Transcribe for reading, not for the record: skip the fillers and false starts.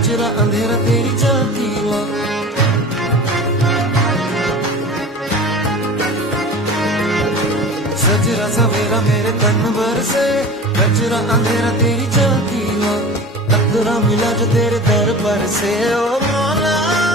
कचरा अंधेरा तेरी चलती हुआ। सजरा सवेरा मेरे तन भर से, कचरा अंधेरा तेरी चलती हुआ। अधूरा मिला जो तेरे दर पर से, ओ मौला।